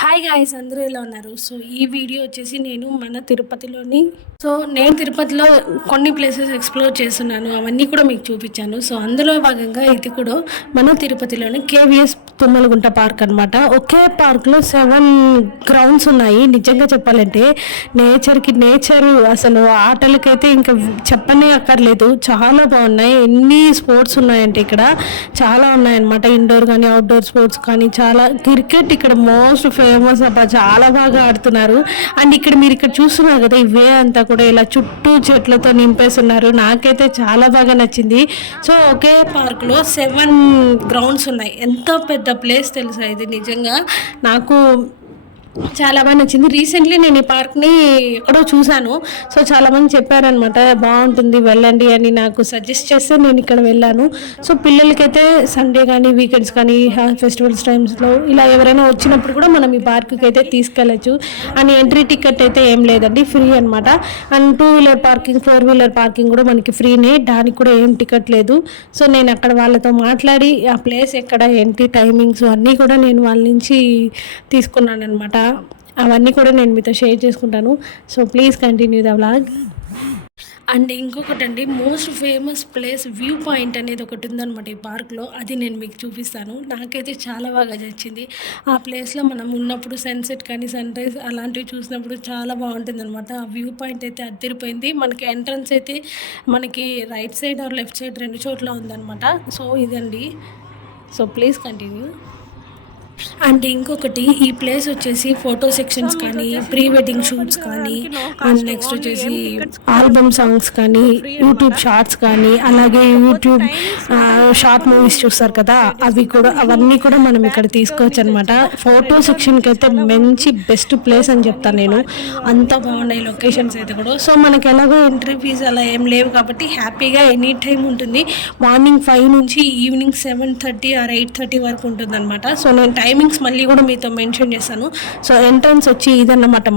Hi guys, అందరూ ఎలా ఉన్నారు? సో ఈ వీడియో వచ్చేసి మన తిరుపతిలోని నేను తిరుపతిలో కొన్ని ప్లేసెస్ ఎక్స్ప్లోర్ చేస్తున్నాను, అవన్నీ కూడా మీకు చూపించాను. సో అందులో భాగంగా ఇది కూడా మన తిరుపతిలోని కేవీఎస్ తుమ్మలగుంట పార్క్ అనమాట. ఒకే పార్క్లో 7 గ్రౌండ్స్ ఉన్నాయి. నిజంగా చెప్పాలంటే నేచర్ అసలు ఆటలకైతే ఇంకా చెప్పనే అక్కర్లేదు, చాలా బాగున్నాయి. ఎన్ని స్పోర్ట్స్ ఉన్నాయంటే ఇక్కడ చాలా ఉన్నాయన్నమాట. ఇండోర్ కానీ అవుట్డోర్ స్పోర్ట్స్ కానీ చాలా. క్రికెట్ ఇక్కడ మోస్ట్ ఫేమస్ అబ్బా, చాలా బాగా ఆడుతున్నారు. అండ్ ఇక్కడ మీరు ఇక్కడ చూస్తున్నారు కదా, ఇవే అంతా కూడా ఇలా చుట్టూ చెట్లతో నింపేస్తున్నారు. నాకైతే చాలా బాగా నచ్చింది. సో ఒకే పార్క్లో 7 గ్రౌండ్స్ ఉన్నాయి. ఎంత పెద్ద ప్లేస్ తెలుసా ఇది. నిజంగా నాకు చాలా బాగా నచ్చింది. రీసెంట్లీ నేను ఈ పార్క్ని ఎక్కడో చూశాను. సో చాలామంది చెప్పారనమాట బాగుంటుంది వెళ్ళండి అని, నాకు సజెస్ట్ చేస్తే నేను ఇక్కడ వెళ్ళాను. సో పిల్లలకైతే సండే కానీ వీకెండ్స్ కానీ ఫెస్టివల్స్ టైమ్స్లో ఇలా ఎవరైనా వచ్చినప్పుడు కూడా మనం ఈ పార్క్కి అయితే తీసుకెళ్ళచ్చు. అండ్ ఎంట్రీ టికెట్ అయితే ఏం లేదండి, ఫ్రీ అనమాట. And 2 wheeler parking 4 wheeler parking కూడా మనకి ఫ్రీనే, దానికి కూడా ఏం టికెట్ లేదు. సో నేను అక్కడ వాళ్ళతో మాట్లాడి ఆ ప్లేస్ ఎక్కడ ఏంటి టైమింగ్స్ అన్నీ కూడా నేను వాళ్ళ నుంచి తీసుకున్నాను అనమాట. అవన్నీ కూడా నేను మీతో షేర్ చేసుకుంటాను. So please continue the vlog. And ఇంకొకటి అండి, most famous place view point అనేది ఒకటి ఉందన్నమాట ఈ పార్క్లో. అది నేను మీకు చూపిస్తాను. నాకైతే చాలా బాగా నచ్చింది. ఆ ప్లేస్లో మనం ఉన్నప్పుడు సన్సెట్ కానీ సన్ రైజ్ అలాంటివి చూసినప్పుడు చాలా బాగుంటుంది అనమాట. ఆ వ్యూ పాయింట్ అయితే అద్దరిపోయింది. మనకి ఎంట్రన్స్ అయితే మనకి right side or left side 2 చోట్ల ఉందన్నమాట. సో ఇదండి. So please continue. అండ్ ఇంకొకటి, ఈ ప్లేస్ వచ్చేసి ఫోటో సెక్షన్స్ కానీ, ప్రీ వెడ్డింగ్ షూట్స్ కానీ, అండ్ నెక్స్ట్ వచ్చేసి ఆల్బమ్ సాంగ్స్ కానీ, యూట్యూబ్ షార్ట్స్ కానీ, అలాగే యూట్యూబ్ షార్ట్ మూవీస్ చూస్తారు కదా, అవన్నీ కూడా మనం ఇక్కడ తీసుకోవచ్చు అనమాట. ఫోటో సెక్షన్కి అయితే మంచి బెస్ట్ ప్లేస్ అని చెప్తాను నేను. అంత బాగున్నాయి లొకేషన్స్ అయితే కూడా. సో మనకి ఎలాగో ఎంట్రీ ఫీజు అలా ఏం లేవు కాబట్టి హ్యాపీగా ఎనీ టైం ఉంటుంది. మార్నింగ్ 5 నుంచి ఈవినింగ్ 7:30 ఆర్ 8:30 వరకు ఉంటుంది అనమాట. సో నేను టైమింగ్స్ మళ్ళీ కూడా మీతో మెన్షన్ చేశాను. సో ఎంట్రన్స్ వచ్చి ఇదన్నమాట.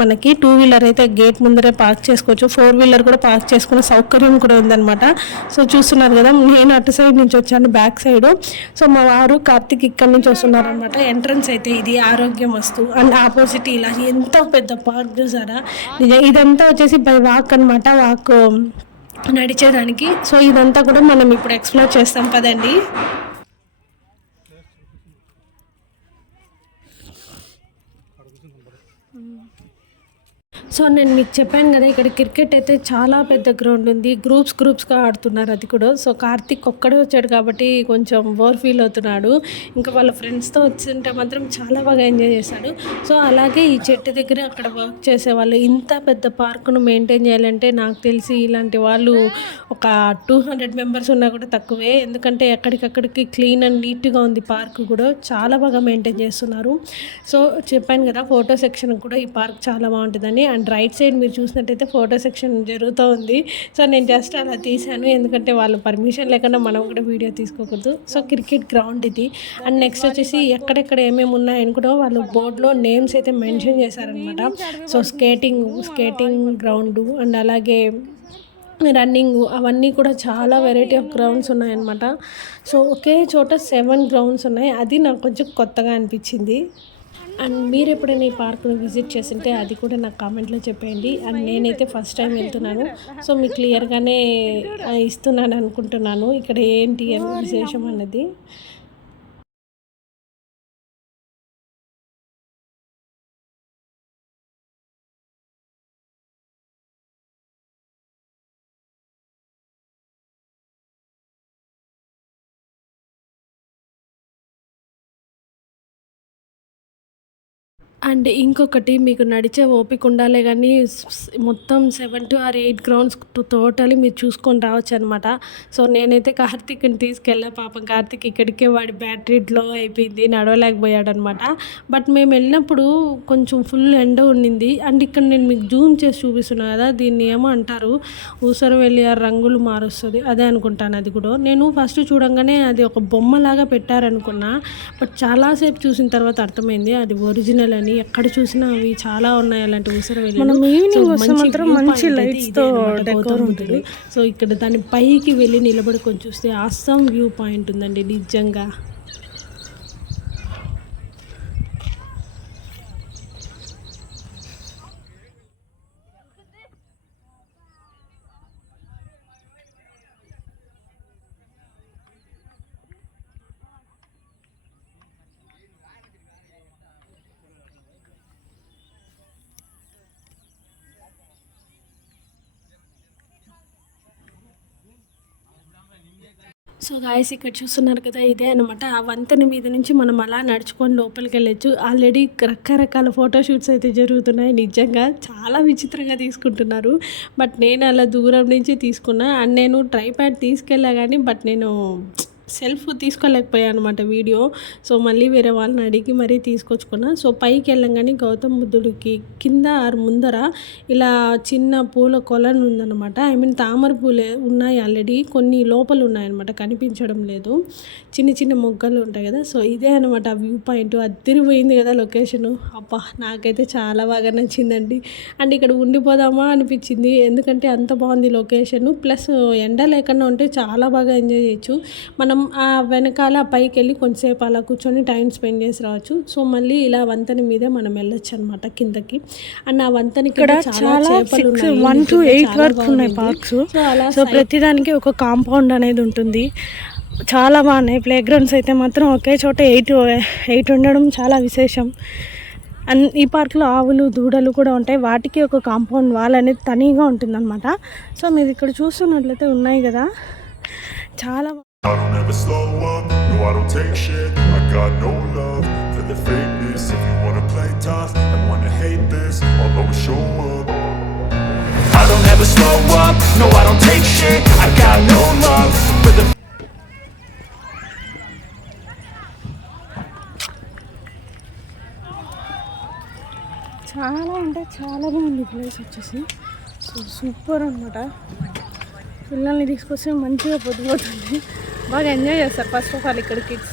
మనకి 2 వీలర్ అయితే గేట్ ముందరే పార్క్ చేసుకోవచ్చు, 4 వీలర్ కూడా పార్క్ చేసుకునే సౌకర్యం కూడా ఉందన్నమాట. సో చూస్తున్నారు కదా, నేను అటు సైడ్ నుంచి వచ్చాను, బ్యాక్ సైడ్. సో మా వారు కార్తిక్ ఇక్కడ నుంచి వస్తున్నారు అనమాట. ఎంట్రన్స్ అయితే ఇది ఆరోగ్యం వస్తు అండ్ ఆపోజిట్ ఇలా ఎంత పెద్ద పార్క్ చూసారా. ఇదంతా వచ్చేసి బై వాక్ అనమాట, వాక్ నడిచేదానికి. సో ఇదంతా కూడా మనం ఇప్పుడు ఎక్స్ప్లోర్ చేస్తాం పదండి. సో నేను మీకు చెప్పాను కదా, ఇక్కడ క్రికెట్ అయితే చాలా పెద్ద గ్రౌండ్ ఉంది. గ్రూప్స్గా ఆడుతున్నారు అది కూడా. సో కార్తిక్ ఒక్కడే వచ్చాడు కాబట్టి కొంచెం బోర్ ఫీల్ అవుతున్నాడు. ఇంకా వాళ్ళ ఫ్రెండ్స్తో వచ్చింటే మాత్రం చాలా బాగా ఎంజాయ్ చేశాడు. సో అలాగే ఈ చెట్టు దగ్గర అక్కడ వర్క్ చేసేవాళ్ళు ఇంత పెద్ద పార్కును మెయింటైన్ చేయాలంటే నాకు తెలిసి ఇలాంటి వాళ్ళు ఒక 200 మెంబర్స్ ఉన్నా కూడా తక్కువే. ఎందుకంటే ఎక్కడికక్కడికి క్లీన్ అండ్ నీట్గా ఉంది పార్క్ కూడా, చాలా బాగా మెయింటైన్ చేస్తున్నారు. సో చెప్పాను కదా, ఫోటో సెక్షన్ కూడా ఈ పార్క్ చాలా బాగుంటుందని. అండ్ రైట్ సైడ్ మీరు చూసినట్టయితే ఫోటో సెక్షన్ జరుగుతూ ఉంది. సో నేను జస్ట్ అలా తీశాను, ఎందుకంటే వాళ్ళ పర్మిషన్ లేకుండా మనం కూడా వీడియో తీసుకోకూడదు. సో క్రికెట్ గ్రౌండ్ ఇది. అండ్ నెక్స్ట్ వచ్చేసి ఎక్కడెక్కడ ఏమేమి ఉన్నాయని కూడా వాళ్ళు బోర్డులో నేమ్స్ అయితే మెన్షన్ చేశారనమాట. సో స్కేటింగ్ గ్రౌండ్ అండ్ అలాగే రన్నింగ్ అవన్నీ కూడా చాలా వెరైటీ ఆఫ్ గ్రౌండ్స్ ఉన్నాయన్నమాట. సో ఒకే చోట 7 గ్రౌండ్స్ ఉన్నాయి. అది నాకు కొంచెం కొత్తగా అనిపించింది. అండ్ మీరు ఎప్పుడైనా ఈ పార్క్ను విజిట్ చేస్తుంటే అది కూడా నాకు కామెంట్లో చెప్పేయండి. అండ్ నేనైతే ఫస్ట్ టైం వెళ్తున్నాను, సో మీకు క్లియర్గానే ఇస్తున్నాను అనుకుంటున్నాను ఇక్కడ ఏంటి అని విశేషం అన్నది. అండ్ ఇంకొకటి, మీకు నడిచే ఓపిక ఉండాలే కానీ మొత్తం 7 to 8 గ్రౌండ్స్ టోటలీ మీరు చూసుకొని రావచ్చు అనమాట. సో నేనైతే కార్తిక్ని తీసుకెళ్ళా. పాపం కార్తిక్ ఇక్కడికే వాడి బ్యాటరీ లో అయిపోయింది, నడవలేకపోయాడు అనమాట. బట్ మేము వెళ్ళినప్పుడు కొంచెం ఫుల్ ఎండ ఉండింది. అండ్ ఇక్కడ నేను మీకు జూమ్ చేసి చూపిస్తున్నాను కదా, దీన్ని ఏమో అంటారు, ఊసరు వెళ్ళి ఆ రంగులు మారుస్తుంది, అదే అనుకుంటాను. అది కూడా నేను ఫస్ట్ చూడంగానే అది ఒక బొమ్మలాగా పెట్టారనుకున్నా, బట్ చాలాసేపు చూసిన తర్వాత అర్థమైంది అది ఒరిజినల్ అని. ఎక్కడ చూసినా అవి చాలా ఉన్నాయి అలాంటి ఊసరవెల్లి. మనం ఈవినింగ్ వస్తే మాత్రం మంచి లైట్స్ తో డెకోర్ ఉంటుంది. సో ఇక్కడ దాని పైకి వెళ్ళి నిలబడుకొని చూస్తే అస్సాం వ్యూ పాయింట్ ఉందండి నిజంగా. సో గాయస్ ఇక్కడ చూస్తున్నారు కదా, ఇదే అనమాట ఆ వంతెన మీద నుంచి మనం అలా నడుచుకొని లోపలికి వెళ్ళొచ్చు. ఆల్రెడీ రకరకాల ఫోటోషూట్స్ అయితే జరుగుతున్నాయి. నిజంగా చాలా విచిత్రంగా తీసుకుంటున్నారు. బట్ నేను అలా దూరం నుంచి తీసుకున్నా. అండ్ నేను ట్రైప్యాడ్ తీసుకెళ్ళా కానీ బట్ నేను సెల్ఫ్ తీసుకోలేకపోయాను అనమాట వీడియో. సో మళ్ళీ వేరే వాళ్ళని అడిగి మరీ తీసుకొచ్చుకున్నా. సో పైకి వెళ్ళంగానే గౌతమ్ బుద్ధుడికి కింద ముందర ఇలా చిన్న పూల కొలను ఉందన్నమాట. ఐ మీన్ తామర పూలే ఉన్నాయి ఆల్రెడీ, కొన్ని లోపల ఉన్నాయన్నమాట, కనిపించడం లేదు. చిన్న చిన్న మొగ్గలు ఉంటాయి కదా. సో ఇదే అనమాట వ్యూ పాయింట్. అదిరిపోయింది కదా లొకేషను. అబ్బా నాకైతే చాలా బాగా నచ్చిందండి. అండ్ ఇక్కడ ఉండిపోదామా అనిపించింది, ఎందుకంటే అంత బాగుంది లొకేషను. ప్లస్ ఎండ లేకుండా ఉంటే చాలా బాగా ఎంజాయ్ చేయొచ్చు. మనం ఆ వెనకాల పైకి వెళ్ళి కొంచెంసేపు అలా కూర్చొని టైం స్పెండ్ చేసి రావచ్చు. సో మళ్ళీ ఇలా వంతెన మీదే మనం వెళ్ళొచ్చు అనమాట కిందకి. అండ్ ఆ వంతెన ఇక్కడ చాలా 1 to 8 వరకు ఉన్నాయి పార్క్స్. సో ప్రతిదానికి ఒక కాంపౌండ్ అనేది ఉంటుంది. చాలా బాగున్నాయి. ప్లే గ్రౌండ్స్ అయితే మాత్రం ఒకే చోట 8 ఉండడం చాలా విశేషం. అండ్ ఈ పార్క్లో ఆవులు దూడలు కూడా ఉంటాయి. వాటికి ఒక కాంపౌండ్ వాల్ అనేది తనీగా ఉంటుందన్నమాట. సో మీరు ఇక్కడ చూస్తున్నట్లయితే ఉన్నాయి కదా, చాలా I don't ever slow up, no I don't take shit. I got no love for the fakeness. If you wanna play tough and wanna hate this, I'll always show up. I don't ever slow up, no I don't take shit. I got no love for the చాలా అంటే చాలా బాగుంది place వచ్చేసి. So super అనమాట. పిల్లల్ని తీసుకొస్తే మంచిగా పొద్దుపోతుంది, బాగా ఎంజాయ్ చేస్తారు ఫస్ట్ ఆఫ్ ఆల్ ఇక్కడ కిడ్స్.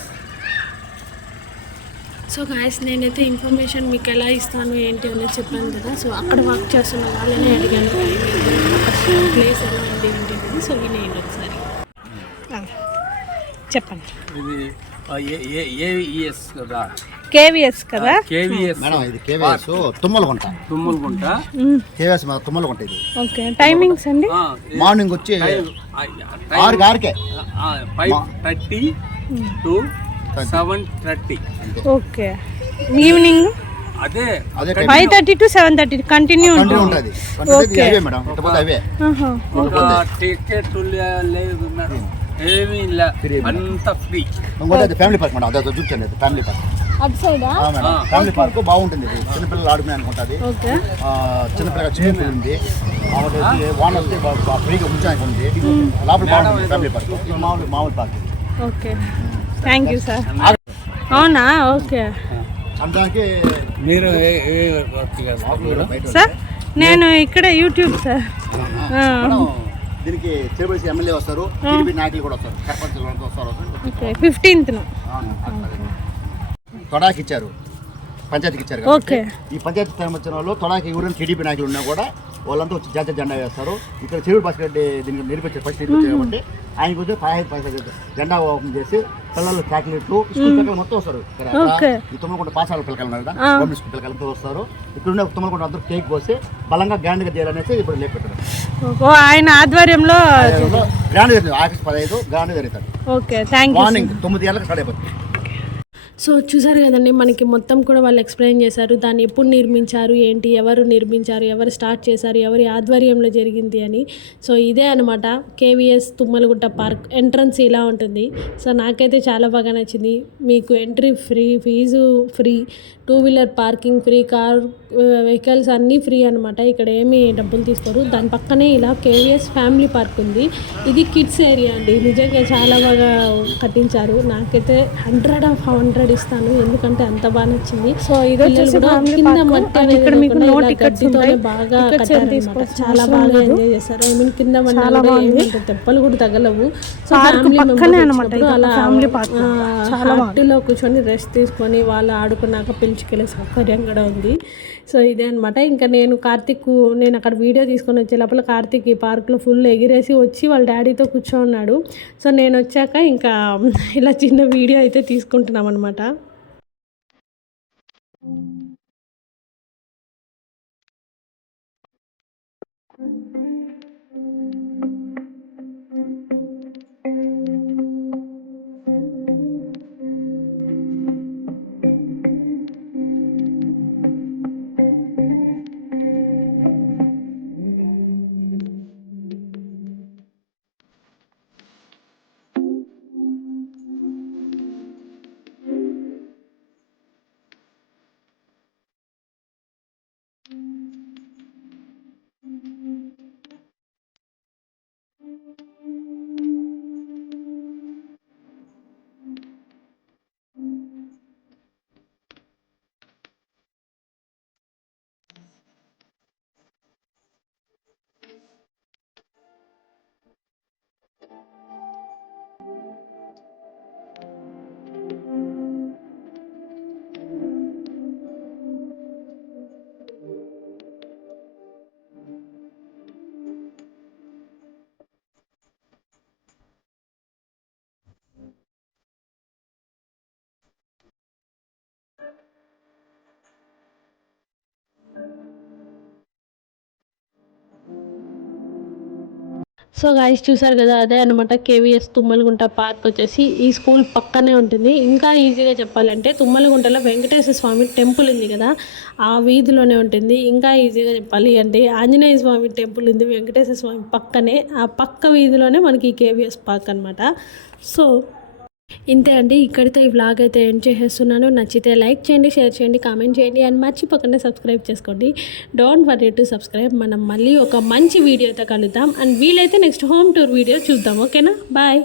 సో గాయస్ నేనైతే ఇన్ఫర్మేషన్ మీకు ఎలా ఇస్తాను ఏంటి అనేది చెప్పాను కదా. సో అక్కడ వర్క్ చేస్తున్న వాళ్ళనే అడిగాను ప్లేస్ ఎలా ఉంది ఏంటి అనేది. సో నేను ఒకసారి చెప్పండి. ఇది ఏవిఎస్ కదా, కేవీఎస్ కదా. కేవిఎస్ మేడం ఇది కేవీఎస్ తుమ్మలగుంట. కేవీఎస్ తుమ్మలగుంట ఇది. ఓకే టైమింగ్స్ అండి? మార్నింగ్ వచ్చి 6కే 5:30 to 7:30. ఓకే ఈవినింగ్ అదే 5:30 to 7:30 కంటిన్యూ ఉంటుంది. ఓకే మేడం ఇకపోతే అవే టికెట్ లేదు మేడం, ఏమీ లే, అంత ఫ్రీ. ఇంకోటి ఫ్యామిలీ పార్క్ మేడం, అదే చూపించండి ఫ్యామిలీ పార్క్. అటు సైడా? మేడం ఫ్యామిలీ పార్క్ బాగుంటుంది. ఇది చిన్నపిల్లలు ఆడుకునే అనుకుంటుంది. ఓకే చిన్నపిల్లగా స్విమ్మింగ్ పూల్ ఉంది. వాన వస్తే ఫ్రీగా ఉంచడానికి ఉంది. లోపల బాగుంటుంది ఫ్యామిలీ పార్క్. ఇది మామూలు park. Okay thank you sir. అవునా? ఓకే అందానికి మీరు వర్క్ చేస్తారు సార్, నేను ఇక్కడ యూట్యూబ్ సార్. దీనికి తిరుపతి ఎమ్మెల్యే వస్తారు, టీడీపీ నాయకులు కూడా వస్తారు, సర్పంచులు వస్తారు. ఓకే 15th తొడాకి ఇచ్చారు, పంచాయతీకి ఇచ్చారు. ఓకే ఈ పంచాయతీ వచ్చిన వాళ్ళు తొడాకి ఎవరైనా టీడీపీ నాయకులు ఉన్నా కూడా వాళ్ళంతా వచ్చి జాతీయ జెండా వేస్తారు. ఇక్కడ చెరువు భాస్కర్ రెడ్డి దీనికి నిర్మించారు, ఫస్ట్ నిర్మించారు కాబట్టి ఆయనకు వచ్చి 15 పైసలు జెండా ఓపెన్ చేసి పిల్లలు చాక్లెట్లు స్కూల్ పిల్లలు మొత్తం వస్తారు. ఈ తుమ్మలకుంట పాఠశాల పిల్లలు ఉన్నారు కదా, గవర్నమెంట్ స్కూల్ పిల్లలంతా వస్తారు. ఇక్కడ ఉన్న తుమ్మలకుంట అందరూ కేక్ కోసి బలంగా గ్రాండ్గా చేయాలనేసి ఇప్పుడు లేపెట్టారు. ఆయన ఆధ్వర్యంలో గ్రాండ్ జరుగుతుంది. ఆగస్టు 15 గ్రాండ్ జరుగుతుంది. Okay thank you. మార్నింగ్ 9 గంటలకు స్టార్ట్ అయిపోతుంది. సో చూసారు కదండి, మనకి మొత్తం కూడా వాళ్ళు ఎక్స్ప్లెయిన్ చేశారు దాన్ని ఎప్పుడు నిర్మించారు ఏంటి, ఎవరు నిర్మించారు, ఎవరు స్టార్ట్ చేశారు, ఎవరి ఆధ్వర్యంలో జరిగింది అని. సో ఇదే అనమాట కేవీఎస్ తుమ్మలగుట్ట పార్క్ ఎంట్రన్స్ ఇలా ఉంటుంది. సో నాకైతే చాలా బాగా నచ్చింది. మీకు entry free, fee free, two wheeler parking free, car vehicles అన్నీ ఫ్రీ అనమాట. ఇక్కడ ఏమీ డబ్బులు తీసుకోరు. దాని పక్కనే ఇలా కేవీఎస్ ఫ్యామిలీ పార్క్ ఉంది. ఇది కిడ్స్ ఏరియా అండి. నిజంగా చాలా బాగా కట్టించారు. నాకైతే 100/100 ఇస్తాను, ఎందుకంటే అంత బాగా నచ్చింది. సో ఇది వచ్చేసి కింద మట్టి ఇక్కడ మీకు నో టికెట్స్ ఉంటాయి. బాగా చాలా బాగా ఎంజాయ్ చేస్తారు. ఐ మీన్ కింద మట్టి తెప్పలు కూడా తగలవు. సో పక్కనే అనమాట అలా ఫ్యామిలీ పార్క్. మట్టిలో కూర్చొని రెస్ట్ తీసుకొని వాళ్ళు ఆడుకున్నాక పిలుచుకెళ్ళే సౌకర్యం కూడా ఉంది. సో ఇదే అనమాట. ఇంకా నేను అక్కడ వీడియో తీసుకొని వచ్చే లోపల కార్తీక్ ఈ పార్క్లో ఫుల్ ఎగిరేసి వచ్చి వాళ్ళ డాడీతో కూర్చోన్నాడు. సో నేను వచ్చాక ఇంకా ఇలా చిన్న వీడియో అయితే తీసుకుంటున్నాం అనమాట. సో గాయస్ చూసారు కదా, అదే అనమాట కేవీఎస్ తుమ్మలగుంట పార్క్ వచ్చేసి ఈ స్కూల్ పక్కనే ఉంటుంది. ఇంకా ఈజీగా చెప్పాలంటే తుమ్మలగుంటలో వెంకటేశ్వర స్వామి టెంపుల్ ఉంది కదా, ఆ వీధిలోనే ఉంటుంది. ఇంకా ఈజీగా చెప్పాలి అంటే ఆంజనేయ స్వామి టెంపుల్ ఉంది వెంకటేశ్వర స్వామి పక్కనే, ఆ పక్క వీధిలోనే మనకి ఈ కేవీఎస్ పార్క్ అనమాట. సో ఇంతే అండి, ఇక్కడితో ఈ వ్లాగ్ అయితే ఎండ్ చేసేస్తున్నాను. నచ్చితే లైక్ చేయండి, షేర్ చేయండి, కామెంట్ చేయండి అండ్ మర్చిపోకుండా సబ్స్క్రైబ్ చేసుకోండి. Don't worry to subscribe. మనం మళ్ళీ ఒక మంచి వీడియోతో కలుద్దాం అండ్ వీలైతే నెక్స్ట్ హోమ్ టూర్ వీడియో చూద్దాం. ఓకేనా, బాయ్.